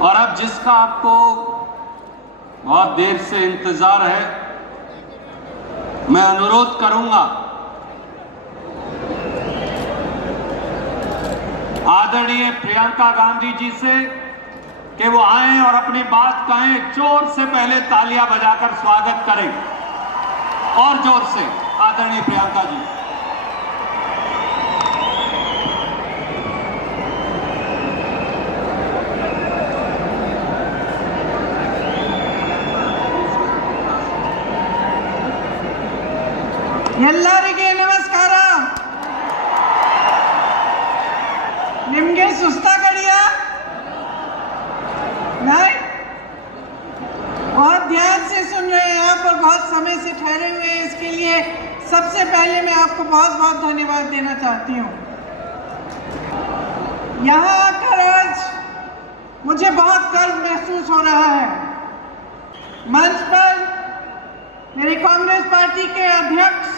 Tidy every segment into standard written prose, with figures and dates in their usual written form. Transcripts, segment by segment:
और अब जिसका आपको बहुत देर से इंतजार है, मैं अनुरोध करूंगा आदरणीय प्रियंका गांधी जी से कि वो आए और अपनी बात कहें। जोर से पहले तालियां बजाकर स्वागत करें, और जोर से आदरणीय प्रियंका जी। ಎಲ್ಲರಿಗೆ ನಮಸ್ಕಾರ. ನಿಮ್ಗೆ ಸುಸ್ತಾಗಡಿಯಾ? नहीं, बहुत ध्यान से सुन रहे हैं आप और बहुत समय से ठहरे हुए हैं। इसके लिए सबसे पहले मैं आपको बहुत बहुत धन्यवाद देना चाहती हूँ। यहाँ आकर आज मुझे बहुत गर्व महसूस हो रहा है। मंच पर मेरी कांग्रेस पार्टी के अध्यक्ष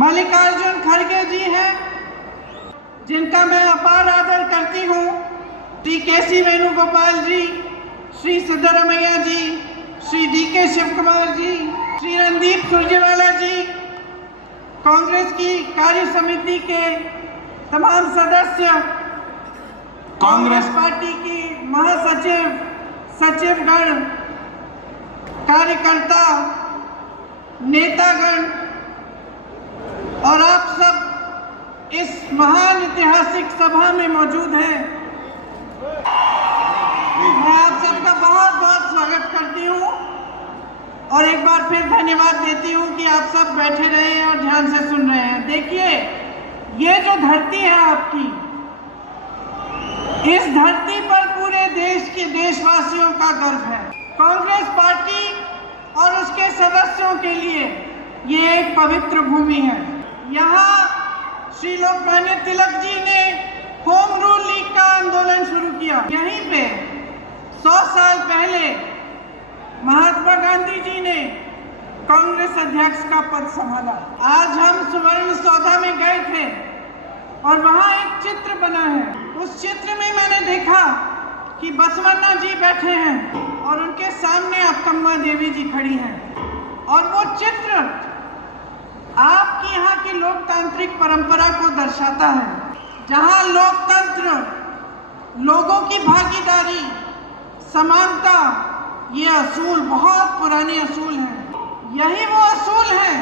मल्लिकार्जुन खड़गे जी हैं, जिनका मैं अपार आदर करती हूँ। श्री के.सी. वेणुगोपाल जी, श्री सिद्धरमैया जी, श्री डी.के. शिवकुमार जी, श्री रणदीप सुरजेवाला जी, कांग्रेस की कार्य समिति के तमाम सदस्य, कांग्रेस पार्टी की महासचिव, सचिवगण, कार्यकर्ता, नेतागण और आप सब इस महान ऐतिहासिक सभा में मौजूद हैं। मैं आप सबका बहुत बहुत स्वागत करती हूँ और एक बार फिर धन्यवाद देती हूँ कि आप सब बैठे रहे हैं और ध्यान से सुन रहे हैं। देखिए, ये जो धरती है आपकी, इस धरती पर पूरे देश के देशवासियों का गर्व है। कांग्रेस पार्टी और उसके सदस्यों के लिए ये एक पवित्र भूमि है। यहाँ श्री लोकमान्य तिलक जी ने होम रूल लीग का आंदोलन शुरू किया। यहीं पे 100 साल पहले महात्मा गांधी जी ने कांग्रेस अध्यक्ष का पद संभाला। आज हम सुवर्ण सौधा में गए थे और वहाँ एक चित्र बना है। उस चित्र में मैंने देखा कि बसवन्ना जी बैठे हैं और उनके सामने अक्कम्मा देवी जी खड़ी हैं, और वो चित्र आपकी यहाँ की लोकतांत्रिक परंपरा को दर्शाता है, जहाँ लोकतंत्र, लोगों की भागीदारी, समानता, ये असूल बहुत पुराने असूल हैं। यही वो असूल हैं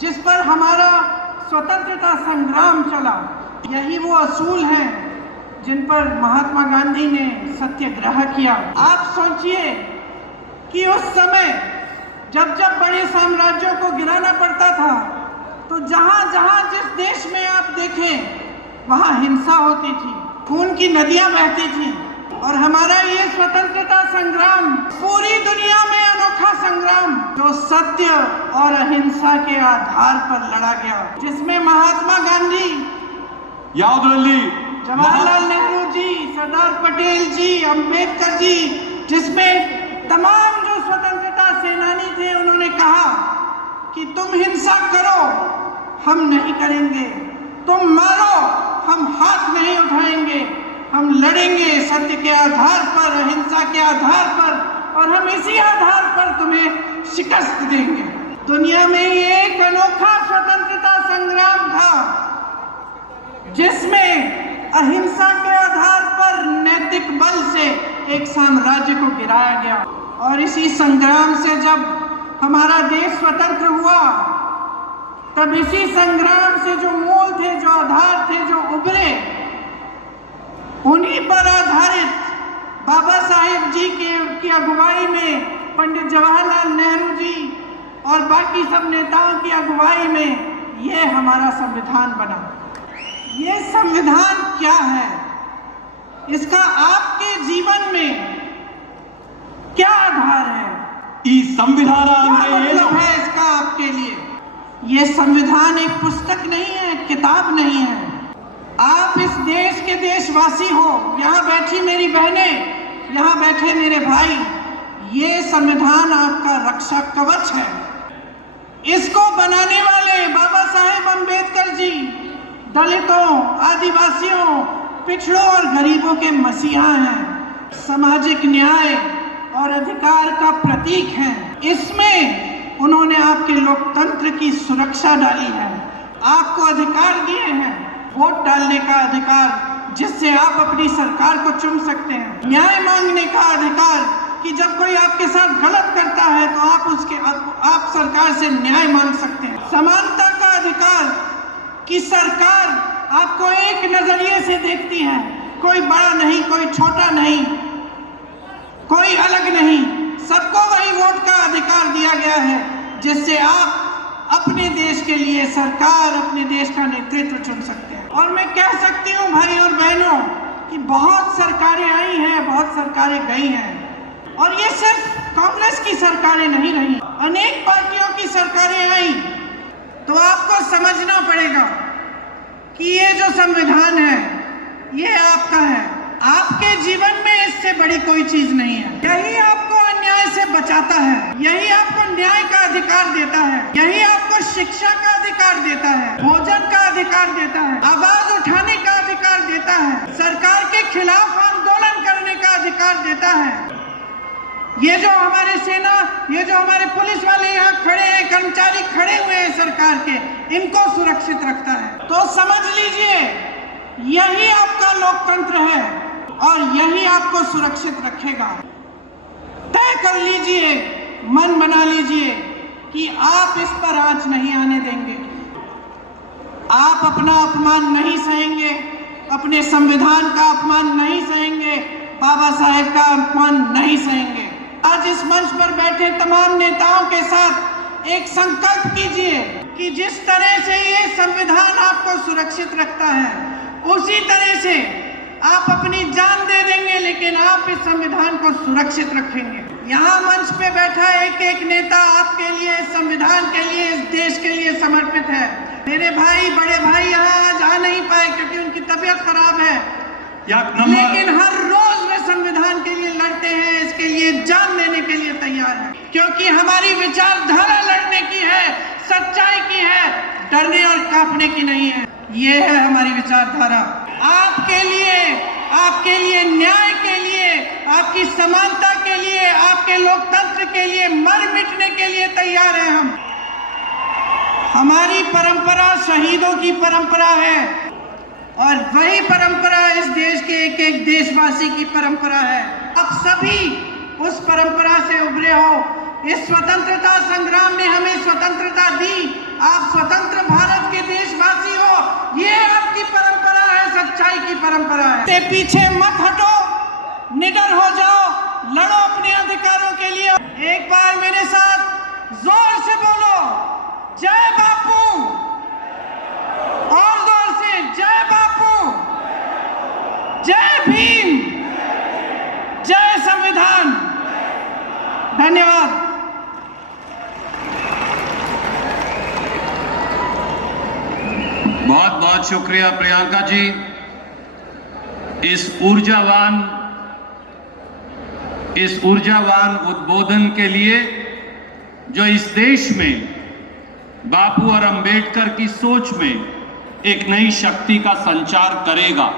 जिस पर हमारा स्वतंत्रता संग्राम चला। यही वो असूल हैं जिन पर महात्मा गांधी ने सत्याग्रह किया। आप सोचिए कि उस समय जब जब बड़े साम्राज्यों को गिराना पड़ता था, तो जहाँ जहाँ जिस देश में आप देखें वहाँ हिंसा होती थी, खून की नदियाँ बहती थी। और हमारा ये स्वतंत्रता संग्राम पूरी दुनिया में अनोखा संग्राम, जो सत्य और अहिंसा के आधार पर लड़ा गया, जिसमें महात्मा गांधी, जवाहरलाल नेहरू जी, सरदार पटेल जी, अंबेडकर जी, जिसमें तमाम जो स्वतंत्रता सेनानी थे, उन्होंने कहा कि तुम हिंसा करो, हम नहीं करेंगे, तुम मारो, हम हाथ नहीं उठाएंगे, हम लड़ेंगे सत्य के आधार पर, अहिंसा के आधार पर, और हम इसी आधार पर तुम्हें शिकस्त देंगे। दुनिया में ये एक अनोखा स्वतंत्रता संग्राम था जिसमें अहिंसा के आधार पर नैतिक बल से एक साम्राज्य को गिराया गया। और इसी संग्राम से जब हमारा देश स्वतंत्र हुआ, तब इसी संग्राम से जो मूल थे, जो आधार थे, जो उभरे, उन्हीं पर आधारित बाबा साहेब जी की अगुवाई में, पंडित जवाहरलाल नेहरू जी और बाकी सब नेताओं की अगुवाई में ये हमारा संविधान बना। ये संविधान क्या है, इसका आपके जीवन में क्या आधार है, संविधान क्या मतलब है इसका आपके लिए? ये संविधान एक पुस्तक नहीं है, किताब नहीं है। आप इस देश के देशवासी हो, यहाँ बैठी मेरी बहनें, यहाँ बैठे मेरे भाई, ये संविधान आपका रक्षा कवच है। इसको बनाने वाले बाबा साहेब अम्बेडकर जी दलितों, आदिवासियों, पिछड़ों और गरीबों के मसीहा हैं। सामाजिक न्याय और अधिकार का प्रतीक हैं। इसमें उन्होंने आपके लोकतंत्र की सुरक्षा डाली है, आपको अधिकार दिए हैं, वोट डालने का अधिकार जिससे आप अपनी सरकार को चुन सकते हैं, न्याय मांगने का अधिकार कि जब कोई आपके साथ गलत करता है तो आप सरकार से न्याय मांग सकते हैं, समानता का अधिकार कि सरकार आपको एक नजरिए से देखती है, कोई बड़ा नहीं, कोई छोटा नहीं, कोई अलग नहीं, सबको वही वोट का अधिकार दिया गया है जिससे आप अपने देश के लिए सरकार, अपने देश का नेतृत्व चुन सकते हैं। और मैं कह सकती हूँ भाई और बहनों कि बहुत सरकारें आई हैं, बहुत सरकारें गई हैं, और ये सिर्फ कांग्रेस की सरकारें नहीं रही, अनेक पार्टियों की सरकारें आई। तो आपको समझना पड़ेगा कि ये जो संविधान है ये आपका है, आपके जीवन में इससे बड़ी कोई चीज नहीं है। यही आपको अन्याय से बचाता है, यही आपको न्याय का अधिकार देता है, यही आपको शिक्षा का अधिकार देता है, भोजन का अधिकार देता है, आवाज उठाने का अधिकार देता है, सरकार के खिलाफ आंदोलन करने का अधिकार देता है। ये जो हमारे सेना, ये जो हमारे पुलिस वाले यहाँ खड़े हैं, कर्मचारी खड़े हुए हैं सरकार के, इनको सुरक्षित रखता है। तो समझ लीजिए यही आपका लोकतंत्र है और यही आपको सुरक्षित रखेगा। तय कर लीजिए, मन बना लीजिए कि आप इस पर आंच नहीं आने देंगे, आप अपना अपमान नहीं सहेंगे, अपने संविधान का अपमान नहीं सहेंगे, बाबा साहेब का अपमान नहीं सहेंगे। आज इस मंच पर बैठे तमाम नेताओं के साथ एक संकल्प कीजिए कि जिस तरह से ये संविधान आपको सुरक्षित रखता है उसी तरह से आप अपनी जान दे देंगे, लेकिन आप इस संविधान को सुरक्षित रखेंगे। यहाँ मंच पे बैठा एक एक नेता आपके लिए, इस संविधान के लिए, इस देश के लिए समर्पित है। मेरे भाई, बड़े भाई यहाँ आज आ नहीं पाए क्योंकि उनकी तबीयत खराब है, लेकिन हर रोज वे संविधान के लिए लड़ते हैं, इसके लिए जान देने के लिए तैयार है, क्योंकि हमारी विचारधारा लड़ने की है, सच्चाई की है, डरने और कांपने की नहीं है। ये है हमारी विचारधारा। आपके लिए न्याय के लिए, आपकी समानता के लिए, आपके लोकतंत्र के लिए मर मिटने के लिए तैयार हैं हम। हमारी परंपरा शहीदों की परंपरा है और वही परंपरा इस देश के एक एक देशवासी की परंपरा है। आप सभी उस परंपरा से उभरे हो। इस स्वतंत्रता संग्राम ने हमें स्वतंत्रता दी, आप स्वतंत्र भारत के देशवासी हो, ये आपकी परंपरा है, सच्चाई की परंपरा है। ते पीछे मत हटो, निडर हो जाओ, लड़ो अपने अधिकारों के लिए। एक बार मेरे साथ जोर से बोलो, जय बापू, और जोर से जय बापू, जय भीम, जय संविधान। धन्यवाद। बहुत बहुत शुक्रिया प्रियंका जी, इस ऊर्जावान उद्बोधन के लिए जो इस देश में बापू और अंबेडकर की सोच में एक नई शक्ति का संचार करेगा।